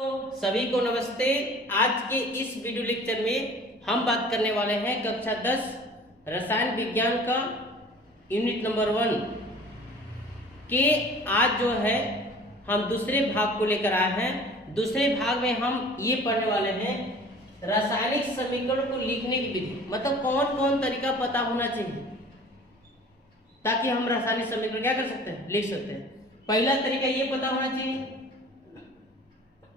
तो सभी को नमस्ते। आज के इस वीडियो लेक्चर में हम बात करने वाले हैं कक्षा 10 रसायन विज्ञान का यूनिट नंबर 1 के। आज जो है हम दूसरे भाग को लेकर आए हैं। दूसरे भाग में हम ये पढ़ने वाले हैं रासायनिक समीकरण को लिखने की विधि, मतलब कौन कौन तरीका पता होना चाहिए ताकि हम रासायनिक समीकरण क्या कर सकते हैं, लिख सकते हैं। पहला तरीका ये पता होना चाहिए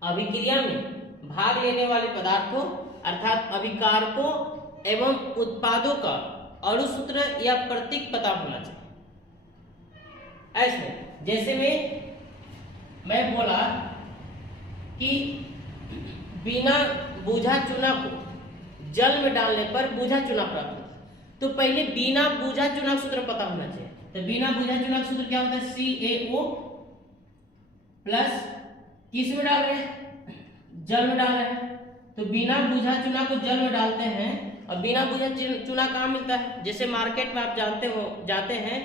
अभिक्रिया में भाग लेने वाले पदार्थों अर्थात अभिकारकों एवं उत्पादों का अणु सूत्र या प्रतीक पता होना चाहिए। ऐसे जैसे मैं बोला कि बिना बूझा चूना को जल में डालने पर बूझा चूना प्राप्त होता है, तो पहले बिना बूझा चूना सूत्र पता होना चाहिए। तो बिना बूझा चूना सूत्र क्या होता है, CaO प्लस किस में डाल रहे हैं, जल में डाल रहे हैं। तो बिना बूझा चूना को जल में डालते हैं और बिना बूझा चूना कहाँ मिलता है, जैसे मार्केट में आप जाते हैं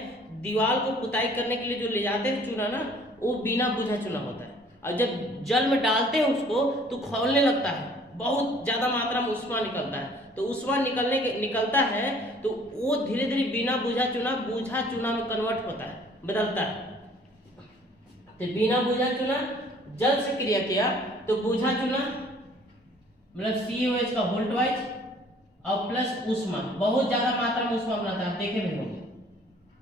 दीवार को पुताई करने के लिए जो ले जाते हैं चूना ना, वो बिना बूझा चूना होता है। और जब जल में डालते हैं उसको तो खौलने लगता है, बहुत ज्यादा मात्रा में ऊष्मा निकलता है। तो ऊष्मा निकलता है तो वो धीरे धीरे बिना बूझा चूना में कन्वर्ट होता है, बदलता है। तो बिना बूझा चूना जल से क्रिया किया तो बूझा चूना मतलब CaOH का होल्ट वाइज और प्लस ऊष्मा, बहुत ज्यादा मात्रा में ऊष्मा बनाता है, आप देखे भी होंगे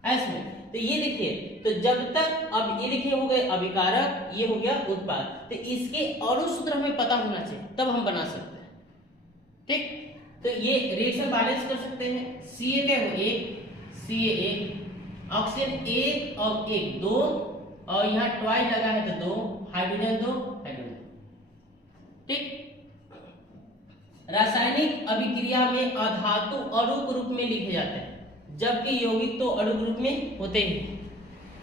ऐसे। तो ये देखिए, तो जब तक अब ये देखिए हो गए अभिकारक, ये हो गया उत्पाद, तो इसके अणु सूत्र हमें पता होना चाहिए तब हम बना सकते हैं। ठीक, तो ये रिएक्शन बैलेंस कर सकते हैं। Ca क्या हो 1 Ca1 ऑक्सीजन 1 और 1 2 और यहाँ ट्वाइस लगा है तो 2 हाइड्रोजन 2 हाइड्रोजन। ठीक, रासायनिक अभिक्रिया में अधातु अणु रूप में लिखे जाते हैं जबकि यौगिक तो अणु रूप में होते हैं।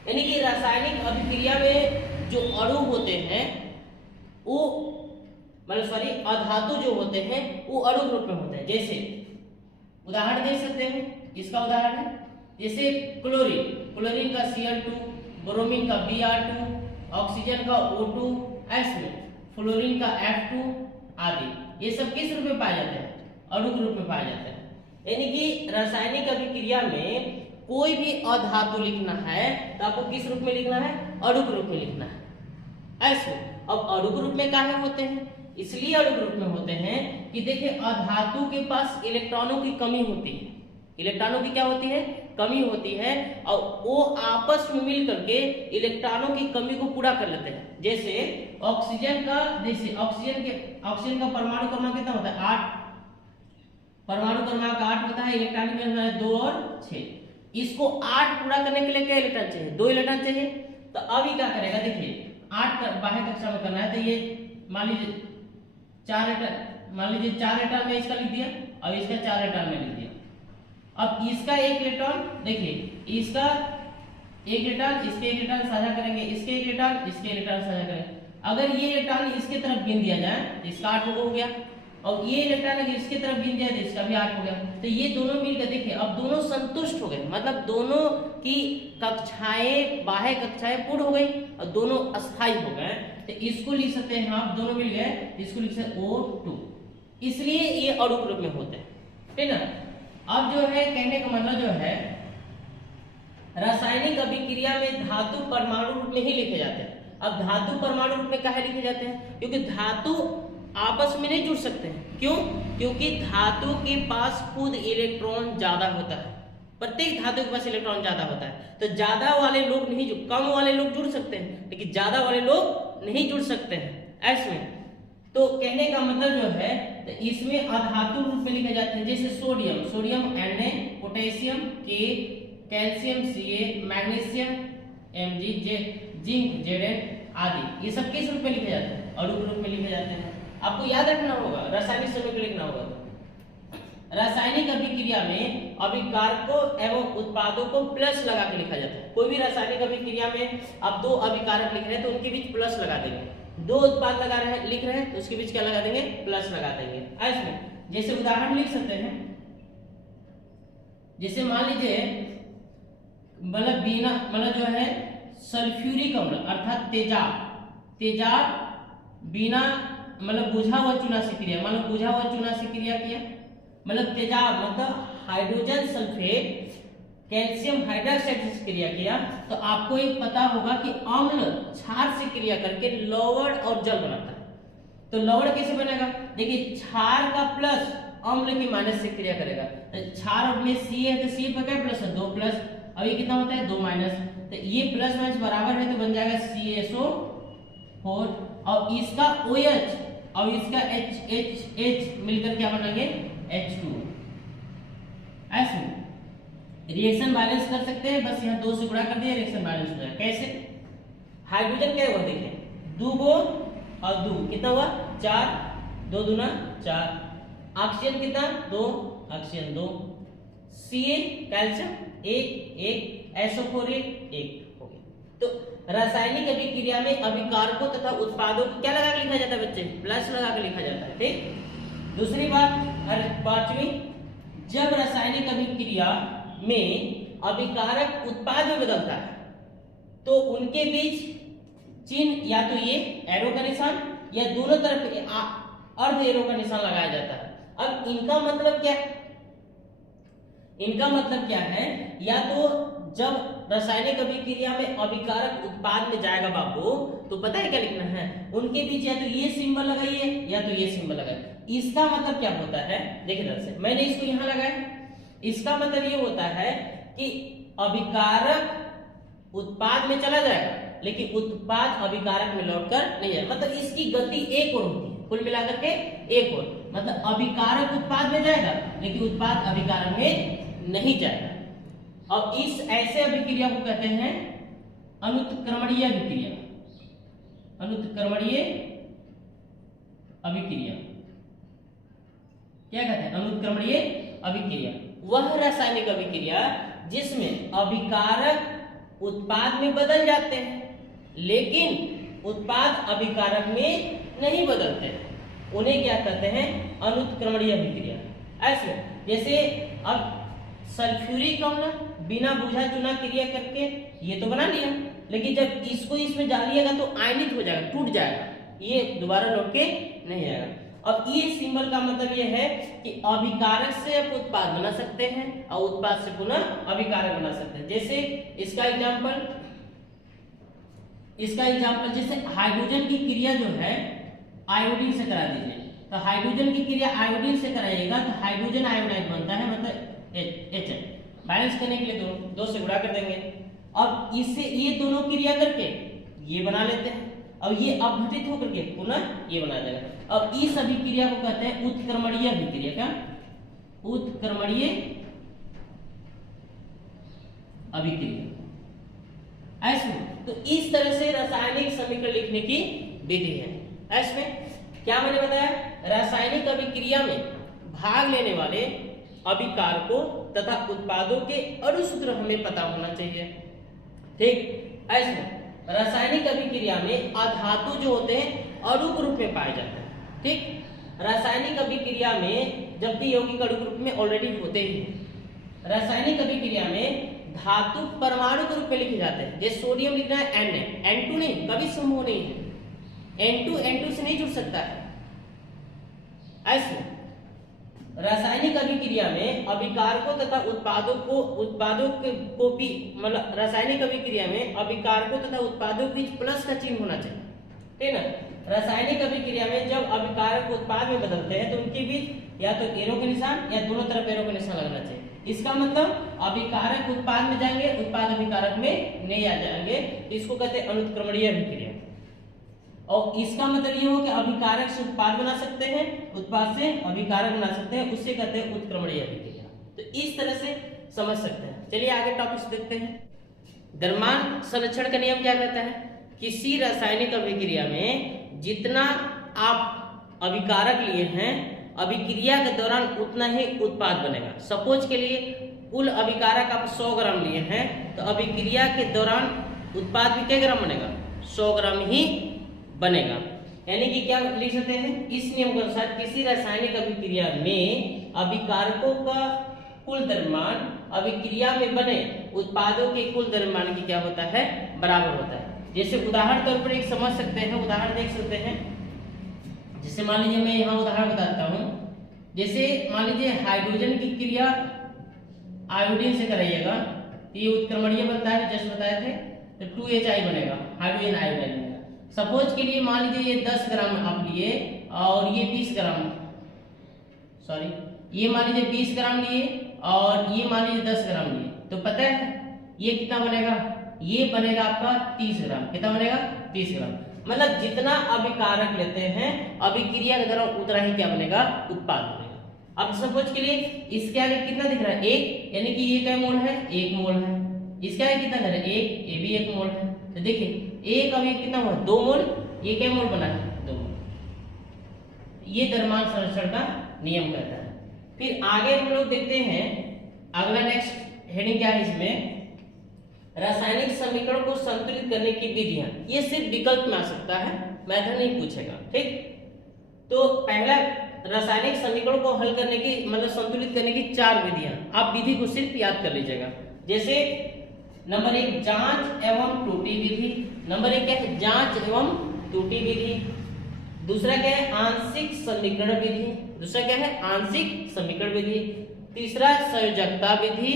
यानी कि रासायनिक अभिक्रिया में जो अणु होते हैं वो अधातु जो होते हैं वो अणु रूप में होते हैं। जैसे उदाहरण दे सकते हैं, इसका उदाहरण है जैसे क्लोरीन का Cl2, ब्रोमीन का Br2, ऑक्सीजन का O2, फ्लोरीन का F2 आदि, ये सब किस रूप में पाए जाते हैं, अणु रूप में पाए जाते हैं। यानी कि रासायनिक अभिक्रिया में कोई भी अधातु लिखना है तो आपको किस रूप में लिखना है, अणु रूप में लिखना है ऐसे। अब अणु रूप में काहे होते हैं, इसलिए अणु रूप में होते हैं कि देखिए अधातु के पास इलेक्ट्रॉनों की कमी होती है, इलेक्ट्रॉनों की क्या होती है, कमी होती है, और वो आपस में मिल करके इलेक्ट्रॉनों की कमी को पूरा कर लेते हैं। जैसे ऑक्सीजन का परमाणु क्रमांक कितना होता है, 8, परमाणु क्रमांक 8 होता है, इलेक्ट्रॉनिक नंबर 2 और 6। इसको 8 पूरा करने के लिए क्या इलेक्ट्रॉन चाहिए, 2 इलेक्ट्रॉन चाहिए। तो अभी क्या करेगा, देखिए 8 बाह्य कक्षा में करना है तो ये मान लीजिए 4 इलेक्ट्रॉन में इसका लिख दिया और इसका 4 इलेक्ट्रॉन में लिख दिया। अब इसका 1 इलेक्ट्रॉन, देखिए इसका 1 इलेक्ट्रॉन, इसके 1 इलेक्ट्रॉन साझा करेंगे, इसके 1 इलेक्ट्रॉन, इसके इलेक्ट्रॉन साझा करेंगे। अगर ये इलेक्ट्रॉन इसके तरफ गिन दिया जाए तो इसका 8 हो गया, और ये इलेक्ट्रॉन अगर इसके तरफ गिन दिया तो इसका भी 8 हो गया। तो ये दोनों मिलकर देखिए अब दोनों संतुष्ट हो गए, मतलब दोनों की कक्षाएं बाह्य कक्षाएं पूर्ण हो गई और दोनों अस्थायी हो गए। तो इसको लिख सकते हैं आप, दोनों मिल गए, इसको लिख सकते हैं O2, इसलिए ये अणु रूप में होते हैं। ठीक है, अब जो है कहने का मतलब जो है रासायनिक अभिक्रिया में धातु परमाणु रूप में ही लिखे जाते हैं। अब धातु परमाणु रूप में काहे लिखे जाते हैं, क्योंकि धातु आपस में नहीं जुड़ सकते हैं। क्यों, क्योंकि धातु के पास खुद इलेक्ट्रॉन ज्यादा होता है, प्रत्येक धातु के पास इलेक्ट्रॉन ज्यादा होता है। तो ज्यादा वाले लोग नहीं जुड़, कम वाले लोग जुड़ सकते हैं लेकिन ज्यादा वाले लोग नहीं जुड़ सकते हैं ऐसे। तो कहने का मतलब जो है तो इसमें अधातु रूप में लिखे जाते हैं। जैसे sodium Na, potassium K, calcium Ca, magnesium Mg, zinc Zn आदि, ये सब किस रूप में लिखे जाते हैं, अणु रूप में लिखे जाते हैं। आपको याद रखना होगा, रासायनिक समीकरण लिखना होगा। रासायनिक अभिक्रिया में अभिकारकों एवं उत्पादों को प्लस लगा के लिखा जाता है। कोई भी रासायनिक अभिक्रिया में आप 2 अभिकारक लिख रहे हैं तो उनके बीच प्लस लगा देंगे, 2 उत्पाद लिख रहे हैं तो उसके बीच क्या लगा देंगे, प्लस लगा देंगे ऐसे। जैसे उदाहरण लिख सकते हैं, जैसे मान लीजिए मतलब जो है सल्फ्यूरिक अम्ल अर्थात तेजाब बिना मतलब बुझा हुआ चूना से क्रिया, मान लो बुझा हुआ चूना से क्रिया किया, मतलब तेजाब मतलब हाइड्रोजन सल्फेट कैल्शियम हाइड्रोक्साइड से क्रिया किया, तो आपको ये पता होगा कि अम्ल क्षार से क्रिया करके लवण और जल बनाता है। तो लवण कैसे बनेगा, देखिए क्षार का प्लस अम्ल की माइनस से क्रिया करेगा, क्षार में सी है तो सी पर क्या प्लस है 2 प्लस, अब ये कितना होता है 2 माइनस, तो ये प्लस माइनस बराबर है तो बन जाएगा CSO4 और इसका OH और इसका H मिलकर क्या बनाएंगे H2। ऐसे रिएक्शन बैलेंस कर सकते हैं, बस यहाँ 2 से गुणा कर दिया रिएक्शन बैलेंस हो जाएगा। कैसे, हाइड्रोजन क्या हुआ देखिए 2 और 2 कितना हुआ 4, 2 दूना 4, ऑक्सीजन कितना 2, ऑक्सीजन 2, Ca कैल्शियम 1 SO4 1 हो गया। तो रासायनिक अभिक्रिया में अभिकारकों तथा उत्पादों को क्या लगा के लिखा जाता है बच्चे, प्लस लगा के लिखा जाता है, ठीक। दूसरी बात 5वीं, जब रासायनिक अभिक्रिया में अभिकारक उत्पाद में बदलता है तो उनके बीच चिन्ह या तो ये एरो का निशान या दोनों तरफ अर्ध एरो का निशान लगाया जाता है। अब इनका मतलब क्या है, इनका मतलब क्या है, या तो जब रासायनिक अभिक्रिया में अभिकारक उत्पाद में जाएगा बाबू तो पता है क्या लिखना है, उनके बीच या तो ये सिंबल लगाइए या तो ये सिंबल लगाइए। इसका मतलब क्या होता है, देखिए ध्यान से, मैंने इसको यहां लगाया, इसका मतलब ये होता है कि अभिकारक उत्पाद में चला जाएगा लेकिन उत्पाद अभिकारक में लौटकर नहीं जाएगा, मतलब इसकी गति एक ओर होती है, कुल मिलाकर के एक ओर, मतलब अभिकारक उत्पाद में जाएगा लेकिन उत्पाद अभिकारक में नहीं जाएगा। अब इस ऐसे अभिक्रिया को कहते हैं अनुत्क्रमणीय अभिक्रिया, अनुत्क्रमणीय अभिक्रिया क्या कहते हैं, अनुत्क्रमणीय अभिक्रिया वह रासायनिक अभिक्रिया जिसमें अभिकारक उत्पाद में बदल जाते हैं लेकिन उत्पाद अभिकारक में नहीं बदलते, उन्हें क्या कहते हैं अनुत्क्रमणीय अभिक्रिया। ऐसे जैसे अब सल्फ्यूरिक अम्ल बिना बुझा चुना क्रिया करके ये तो बना लिया, लेकिन जब इसको इसमें डाल लिएगा तो आयनित हो जाएगा, टूट जाएगा, ये दोबारा लौट के नहीं आएगा। अब ये सिंबल का मतलब ये है कि अभिकारक से आप उत्पाद बना सकते हैं और उत्पाद से पुनः अभिकारक बना सकते हैं। जैसे इसका एग्जांपल जैसे हाइड्रोजन की क्रिया जो है आयोडीन से करा दीजिए, तो हाइड्रोजन की क्रिया आयोडीन से कराइएगा तो हाइड्रोजन आयोडाइड बनता है, मतलब H बैलेंस करने के लिए दो से गुणा कर देंगे। अब इससे ये दोनों क्रिया करके ये बना लेते हैं, अब ये अपघटित होकर के पुनः ये बना जाएगा। अब इस अभिक्रिया को कहते हैं उत्क्रमणीय अभिक्रिया। क्या, उत्क्रमणीय अभिक्रिया। ऐसे तो इस तरह से रासायनिक समीकरण लिखने की विधि है। ऐसे क्या मैंने बताया, रासायनिक अभिक्रिया में भाग लेने वाले अभिकारकों तथा उत्पादों के अणु सूत्र हमें पता होना चाहिए, ठीक। ऐसे रासायनिक अभिक्रिया में अधातु जो होते हैं अणु रूप में पाए जाते हैं, ठीक। रासायनिक अभिक्रिया में जबकि यौगिक अणु रूप में ऑलरेडी होते ही, रासायनिक अभिक्रिया में धातु परमाणु के रूप में लिखे जाते हैं। जैसे सोडियम लिखना है N है, N2 नहीं, कभी संभव नहीं है, N2 से नहीं जुड़ सकता है। ऐसे रासायनिक अभिक्रिया में अभिकारकों तथा उत्पादों को भी, मतलब रासायनिक अभिक्रिया में अभिकारकों तथा उत्पादों के बीच प्लस का चिन्ह होना चाहिए, ठीक ना। रासायनिक अभिक्रिया में जब अभिकारक उत्पाद में बदलते हैं तो उनके बीच या तो एरो का निशान या दोनों तरफ एरो का निशान लगना चाहिए। इसका मतलब अभिकारक उत्पाद में जाएंगे, उत्पाद अभिकारक में नहीं आ जाएंगे, तो इसको कहते हैं अनुत्क्रमणीय अभिक्रिया। और इसका मतलब ये हो कि अभिकारक से उत्पाद बना सकते हैं, उत्पाद से अभिकारक बना सकते हैं, उससे कहते हैं उत्क्रमणीय अभिक्रिया। तो इस तरह से समझ सकते हैं। चलिए आगे टॉपिक देखते हैं। द्रव्यमान संरक्षण का नियम क्या कहता है, किसी रासायनिक अभिक्रिया में जितना आप अभिकारक लिए हैं अभिक्रिया के दौरान उतना ही उत्पाद बनेगा। सपोज के लिए कुल अभिकारक आप 100 ग्राम लिए हैं तो अभिक्रिया के दौरान उत्पाद भी क्या ग्राम बनेगा, 100 ग्राम ही बनेगा। यानी कि क्या लिख सकते हैं, इस नियम के अनुसार किसी रासायनिक अभिक्रिया में अभिकारकों का कुल द्रव्यमान अभिक्रिया में बने उत्पादों के कुल द्रव्यमान की क्या होता है, बराबर होता है। जैसे उदाहरण तौर पर एक समझ सकते हैं, उदाहरण देख सकते हैं। जैसे मान लीजिए मैं यहाँ उदाहरण बताता हूँ, जैसे मान लीजिए हाइड्रोजन की क्रिया आयोडीन से कराइएगा तो ये उत्क्रमणीय बनता है, जस्ट बताए थे, तो 2Hi बनेगा, हाइड्रोजन आयोडाइड बनेगा। सपोज के लिए मान लीजिए ये 10 ग्राम आप लिए और ये 20 ग्राम, सॉरी ये मान लीजिए 20 ग्राम लिए और ये मान लीजिए 10 ग्राम लिए, तो पता है ये कितना बनेगा, ये बनेगा आपका 30 ग्राम। कितना बनेगा? 30 ग्राम। मतलब जितना अभिकारक लेते हैं अभिक्रिया के दौरान उतना ही क्या बनेगा, उत्पाद बनेगा। अब सपोज के लिए इसके आगे कितना दिख रहा है, 1, यानी कि ये क्या मोल है, 1 मोल है। इसके आगे कितना है, 1, ये भी 1 मोल है। तो देखिए 1 अभी कितना हुआ, 2 मोल, ये क्या मोल बना है, 2 मोल। ये द्रव्यमान संरक्षण का नियम कहता है। फिर आगे हम लोग देखते हैं, अगला नेक्स्ट हेडिंग क्या है इसमें, रासायनिक समीकरण को संतुलित करने की विधियां। ये सिर्फ विकल्प में आ सकता है, मेथड नहीं पूछेगा, ठीक। तो पहला रासायनिक समीकरण को हल करने की मतलब संतुलित करने की 4 विधियां, आप विधि को सिर्फ याद कर लीजिएगा। जैसे नंबर 1 जांच एवं त्रुटि विधि, नंबर 1 क्या है, जांच एवं त्रुटि विधि। दूसरा क्या है, आंशिक समीकरण विधि। दूसरा क्या है, आंशिक समीकरण विधि। तीसरा संयोजकता विधि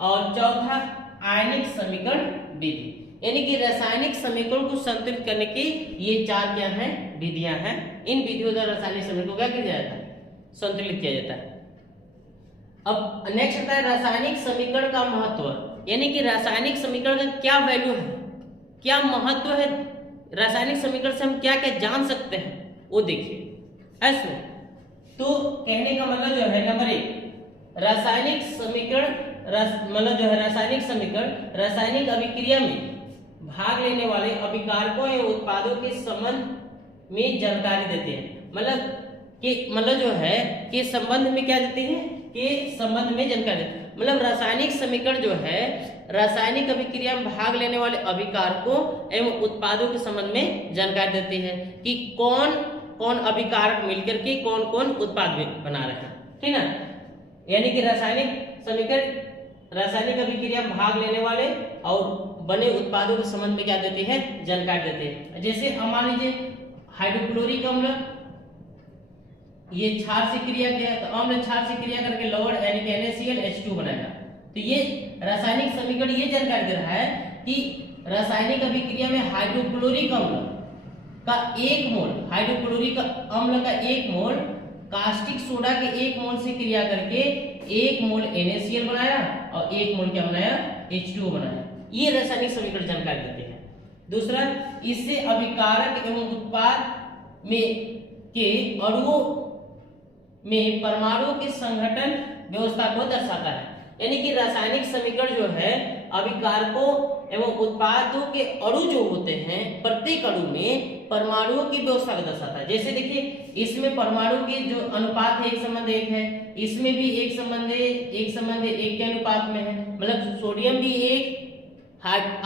और चौथा आयनिक समीकरण विधि। यानी कि रासायनिक समीकरण को संतुलित करने की ये 4 क्या है, विधियां हैं। इन विधियों द्वारा रासायनिक समीकरण को क्या किया जाता है, संतुलित किया जाता है। अब नेक्स्ट आता है रासायनिक समीकरण का महत्व, यानी कि रासायनिक समीकरण का क्या वैल्यू है, क्या महत्व है, रासायनिक समीकरण से हम क्या क्या जान सकते हैं, वो देखिए। ऐसे तो कहने का मतलब जो है, नंबर 1 रासायनिक समीकरण मतलब जो है रासायनिक समीकरण रासायनिक अभिक्रिया में भाग लेने वाले अभिकारकों एवं उत्पादों के संबंध में जानकारी देते हैं। मतलब जो है कि संबंध में क्या देते हैं, कि संबंध में जानकारी देते हैं। मतलब रासायनिक समीकरण जो है रासायनिक अभिक्रिया में भाग लेने वाले अभिकारकों एवं उत्पादों के संबंध में जानकारी देते हैं कि कौन कौन अभिकारक मिलकर के कौन कौन उत्पाद बना रहे हैं, ठीक ना। यानी कि रासायनिक समीकरण रासायनिक अभिक्रिया में भाग लेने वाले और बने उत्पादों के संबंध में क्या देते हैं, जानकारी देते हैं। जैसे मान लीजिए हाइड्रोक्लोरिक अम्ल, ये क्षार से क्रिया किया तो अम्ल क्षार से क्रिया करके लवण यानी कि NaCl H2 बनाएगा। तो ये रासायनिक समीकरण ये जानकारी दे रहा है कि रासायनिक अभिक्रिया में हाइड्रोक्लोरिक अम्ल का 1 मोल, हाइड्रोक्लोरिक अम्ल का 1 मोल कास्टिक सोडा के 1 मोल से क्रिया करके 1 मोल NaCl बनाया और 1 मोल क्या बनाया, H2O बनाया। ये रासायनिक समीकरण जानकारी देते हैं। दूसरा, इससे अभिकारक एवं उत्पाद में के अणुओं में परमाणु के संघटन व्यवस्था को दर्शाता है। यानी कि रासायनिक समीकरण जो है अभिकारकों एवं उत्पादों के अणु जो होते हैं प्रत्येक अणु में परमाणुओं की व्यवस्था को दर्शाता है। जैसे देखिए इसमें परमाणु के जो अनुपात है 1:1 है, इसमें भी 1:1 के अनुपात में है। मतलब सोडियम भी 1,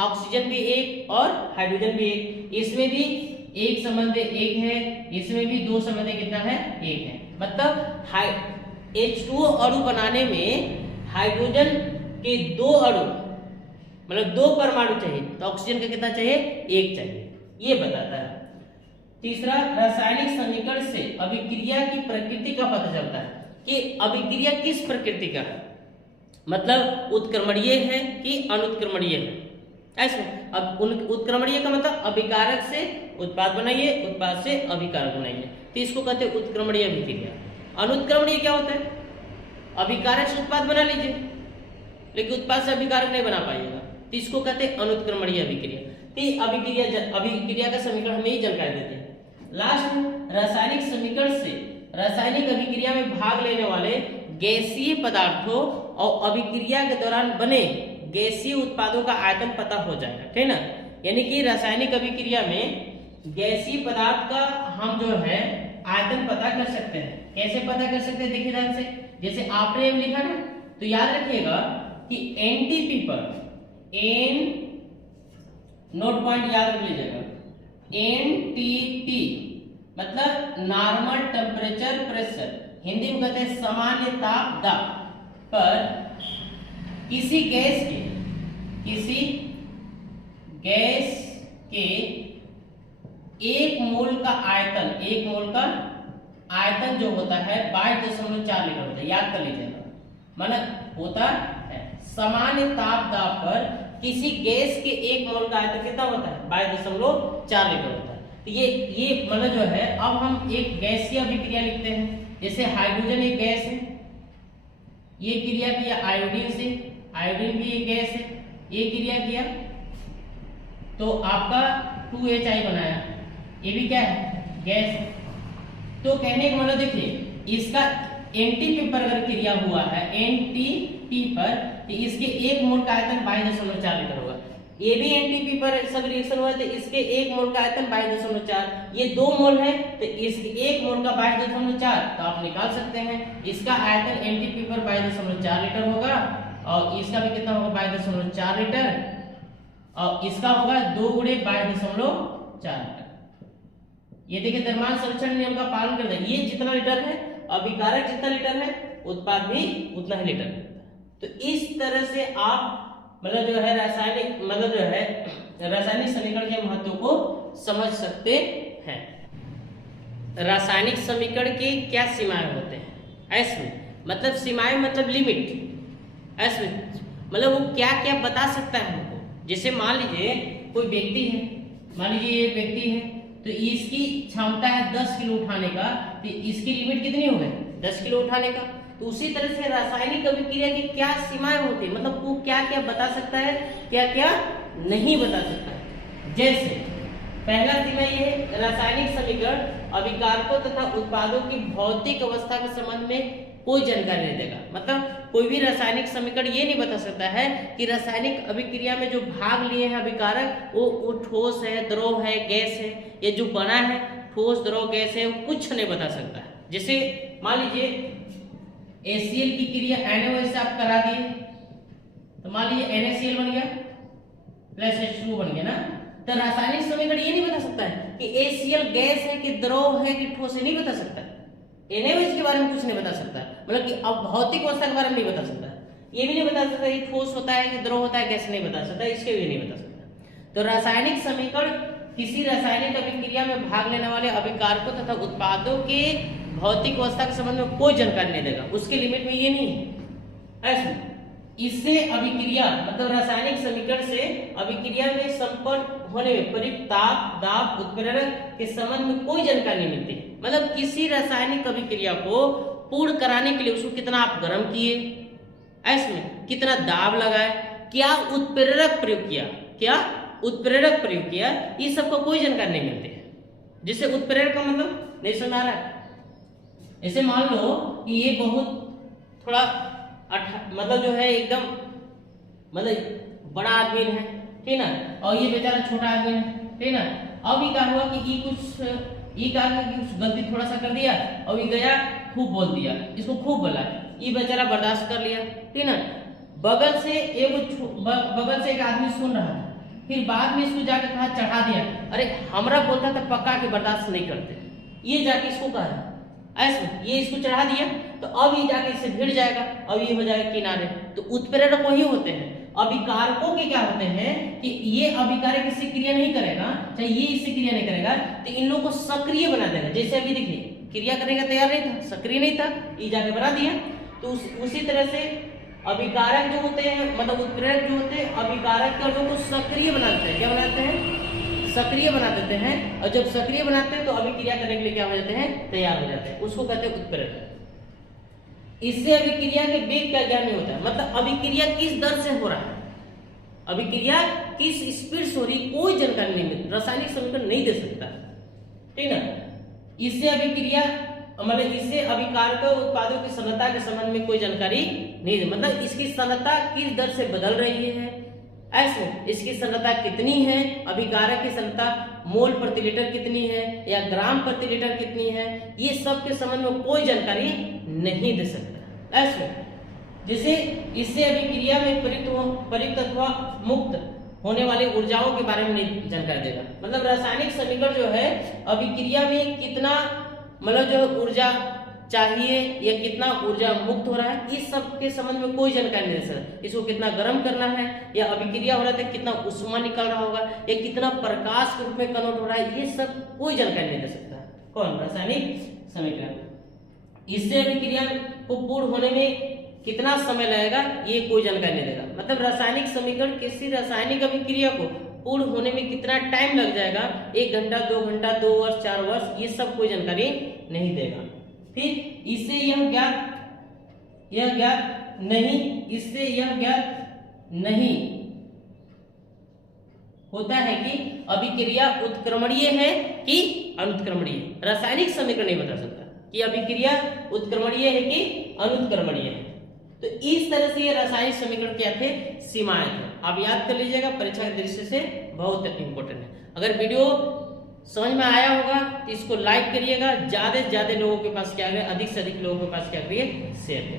ऑक्सीजन भी 1 और हाइड्रोजन भी 1, इसमें भी 1:1 है, इसमें भी 2:1 कितना है, 1 है। मतलब H2O अणु बनाने में हाइड्रोजन के 2 अणु मतलब 2 परमाणु चाहिए, तो ऑक्सीजन का कितना चाहिए, 1 चाहिए, ये बताता है। तीसरा, रासायनिक समीकरण से अभिक्रिया की प्रकृति का पता चलता है कि अभिक्रिया किस प्रकृति का है, मतलब उत्क्रमणीय है कि अनुत्क्रमणीय है। ऐसे अब उत्क्रमणीय का मतलब अभिकारक से उत्पाद बनाइए, उत्पाद से अभिकारक बनाइए, तो इसको कहते हैं उत्क्रमणीय अभिक्रिया। अनुत्क्रमणीय क्या होता है, अभिकारक से उत्पाद बना लीजिए लेकिन उत्पाद से अभिकारक नहीं बना पाइएगा, तो इसको कहते हैं अनुत्क्रमणीय अभिक्रिया। तो अभिक्रिया का समीकरण हमें ही जानकारी देते हैं। लास्ट, रासायनिक समीकरण से रासायनिक अभिक्रिया में भाग लेने वाले गैसीय पदार्थों और अभिक्रिया के दौरान बने गैसीय उत्पादों का आयतन पता हो जाएगा, ठीक ना। यानी कि रासायनिक अभिक्रिया में गैसीय पदार्थ का हम जो है आयतन पता कर सकते हैं। कैसे पता कर सकते हैं, देखिए ध्यान से, जैसे आपने लिखा ना, तो याद रखिएगा कि एनटीपी पर, एन नोट पॉइंट याद रख लीजिएगा, एनटीपी मतलब नॉर्मल टेम्परेचर प्रेशर, हिंदी में कहते हैं सामान्य ताप दाब पर किसी गैस के 1 मोल का आयतन, 1 मोल का आयतन जो होता है 22.4 लीटर होता है, याद कर लीजिएगा। मतलब होता है सामान्य ताप दाब पर किसी गैस के 1 मोल का आयतन कितना होता है? 22.4 लीटर होता है। तो ये मतलब जो है, अब हम एक गैसीय अभिक्रिया लिखते हैं। जैसे हाइड्रोजन एक गैस है, ये क्रिया किया आयोडीन से, आयोडीन भी एक गैस है, ये क्रिया किया तो आपका 2HI बनाया, ये भी क्या है? गैस है। तो कहने का मतलब देखिए, इसका एनटीपी पर अगर क्रिया हुआ है, एनटीपी पर, तो इसके 1 मोल का आयतन 22.4 लीटर होगा। ये भी एनटीपी पर सब रिएक्शन हुआ तो इसके 1 मोल का आयतन 22.4, ये 2 मोल है तो इसके 1 मोल का 22.4, तो आप निकाल सकते हैं। इसका आयतन एनटीपी पर 22.4 लीटर होगा और इसका भी कितना होगा? 22.4 लीटर, और इसका होगा 2 गुणे 22.4 लीटर। ये देखिए द्रव्यमान संरक्षण नियम का पालन करते हैं। ये जितना लीटर है, अभिकारक जितना लीटर है, उत्पाद भी उतना ही लीटर है। तो इस तरह से आप मतलब जो है रासायनिक मतलब जो है रासायनिक समीकरण के महत्व को समझ सकते हैं। रासायनिक समीकरण की क्या सीमाएं होते हैं? ऐसे मतलब सीमाएं मतलब लिमिट। ऐसे मतलब वो क्या क्या बता सकता है हमको। जैसे मान लीजिए कोई व्यक्ति है, मान लीजिए ये व्यक्ति है, तो इसकी क्षमता है 10 किलो उठाने का, तो इसकी लिमिट कितनी हो गई? 10 किलो उठाने का। तो उसी तरह से रासायनिक अभिक्रिया की क्या सीमाएं होती है, मतलब वो क्या क्या बता सकता है, क्या क्या नहीं बता सकता है। जैसे पहला सीमा ये है, रासायनिक समीकरण अभिकारकों तथा उत्पादों की भौतिक अवस्था के संबंध में कोई जानकारी नहीं देगा। मतलब कोई भी रासायनिक समीकरण ये नहीं बता सकता है कि रासायनिक अभिक्रिया में जो भाग लिए हैं अभिकारक वो ठोस है, द्रव है, गैस है, ये जो बना है ठोस, द्रव, गैस है, वो कुछ नहीं बता सकता है। जैसे मान लीजिए ACl की क्रिया NaOH से आप करा दिए, तो मान लीजिए NaCl बन गया प्लस H2 बन गया ना। तो रासायनिक समीकरण ये नहीं बता सकता है कि ACl गैस है कि द्रव है कि ठोस है, नहीं बता सकता है। NaOH के बारे में कुछ नहीं बता सकता, मतलब कि अब भौतिक अवस्था के बारे में नहीं बता सकता, ये भी नहीं बता सकता कि ठोस होता है कि द्रव होता है, गैस नहीं बता सकता, इसके भी नहीं बता सकता। तो रासायनिक समीकरण किसी रासायनिक अभिक्रिया में भाग लेने वाले अभिकारकों तथा उत्पादों के भौतिक अवस्था के संबंध में कोई जानकारी नहीं देगा, उसके लिमिट में ये नहीं है। ऐसे इससे अभिक्रिया मतलब रासायनिक समीकरण से अभिक्रिया में संपन्न होने में प्रयुक्त ताप, दाब, उत्प्रेरक के संबंध में कोई जानकारी नहीं मिलती। मतलब किसी रासायनिक अभिक्रिया को पूर्ण कराने के लिए उसको कितना आप गर्म किए, ऐसे कितना दाब लगाए, क्या उत्प्रेरक प्रयोग किया, क्या उत्प्रेरक प्रयोग किया, इस सबको कोई जानकारी नहीं मिलती है। जिससे उत्प्रेरक का मतलब नहीं समझ आ रहा है। ऐसे मान लो कि ये बहुत थोड़ा मतलब जो है एकदम मतलब बड़ा आदमी है, ठीक ना, और ये बेचारा छोटा आदमी है, ठीक ना। अब ये क्या हुआ कि ये कुछ गलती थोड़ा सा कर दिया और ये गया खूब बोल दिया, इसको खूब बोला, ये बेचारा बर्दाश्त कर लिया, ठीक ना। बगल से एक आदमी सुन रहा था, फिर बाद में इसको जाके कहा चढ़ा दिया, अरे हमरा बोलता था पक्का के बर्दाश्त नहीं करते, ये जाके इसको कहा ऐसे, ये इसको चढ़ा दिया, तो अब ये जाके इससे भिड़ जाएगा, अब ये हो जाएगा किनारे। तो उत्प्रेरक वही होते हैं। अभिकारकों के क्या होते हैं कि ये अभिकारक इससे क्रिया नहीं करेगा, चाहे ये इससे क्रिया नहीं करेगा, तो इन लोगों को सक्रिय बना देगा। जैसे अभी देखिए क्रिया करने का तैयार नहीं था, सक्रिय नहीं था, ये जाके बना दिया। तो उसी तरह से अभिकारक जो होते हैं मतलब उत्प्रेरक जो होते हैं अभिकारक के लोगों को सक्रिय बनाते हैं। क्या बनाते हैं? सक्रिय बना देते हैं। और जब सक्रिय बनाते हैं तो अभिक्रिया करने के लिए क्या हो जाते हैं? तैयार हो जाते हैं। उसको कहते हैं उत्प्रेरक। इससे अभिक्रिया के वेग का ज्ञान नहीं होता, मतलब अभिक्रिया किस दर से हो रहा है, अभिक्रिया किस स्पीड से हो रही, कोई जानकारी नहीं मिलती, रासायनिक समीकरण नहीं दे सकता, ठीक ना। इससे अभिक्रिया मतलब इससे अभिकारक उत्पादों की सांद्रता के संबंध में कोई जानकारी नहीं है, मतलब इसकी सांद्रता किस दर से बदल रही है, ऐसे इसकी सांद्रता कितनी है, अभिकारक की सांद्रता मोल प्रति लीटर कितनी है या ग्राम प्रति लीटर कितनी है, ये सब के संबंध में कोई जानकारी नहीं दे सकता। ऐसे जैसे इससे अभिक्रिया में प्रयुक्त अथवा मुक्त होने वाली ऊर्जाओं के बारे में नहीं जानकारी देगा, मतलब रासायनिक समीकरण जो है अभिक्रिया में कितना मतलब जो ऊर्जा चाहिए या कितना ऊर्जा मुक्त हो रहा है, इस सब के संबंध में कोई जानकारी नहीं दे सकता। इसको कितना गर्म करना है या अभिक्रिया हो रहा है कितना उष्मा निकल रहा होगा या कितना प्रकाश के रूप में कन्वर्ट हो रहा है, ये सब कोई जानकारी नहीं दे सकता। कौन? रासायनिक समीकरण। इससे अभिक्रिया को पूर्ण होने में कितना समय लगेगा ये कोई जानकारी नहीं देगा। मतलब रासायनिक समीकरण किसी रासायनिक अभिक्रिया को पूर्ण होने में कितना टाइम लग जाएगा, 1 घंटा, 2 घंटा, 2 वर्ष, 4 वर्ष, ये सब कोई जानकारी नहीं देगा। फिर इससे यह ज्ञात नहीं, इससे यह ज्ञात नहीं होता है कि अभिक्रिया उत्क्रमणीय है कि अनुत्क्रमणीय। रासायनिक समीकरण नहीं बता सकता कि अभिक्रिया उत्क्रमणीय है कि अनुत्क्रमणीय है। तो इस तरह से ये रासायनिक समीकरण क्या थे? सीमाएं थे। आप याद कर लीजिएगा, परीक्षा के दृष्टि से बहुत इंपॉर्टेंट है। अगर वीडियो समझ में आया होगा तो इसको लाइक करिएगा, ज्यादा से ज्यादा लोगों के पास क्या है, अधिक से अधिक लोगों के पास क्या करिए, शेयर करिए।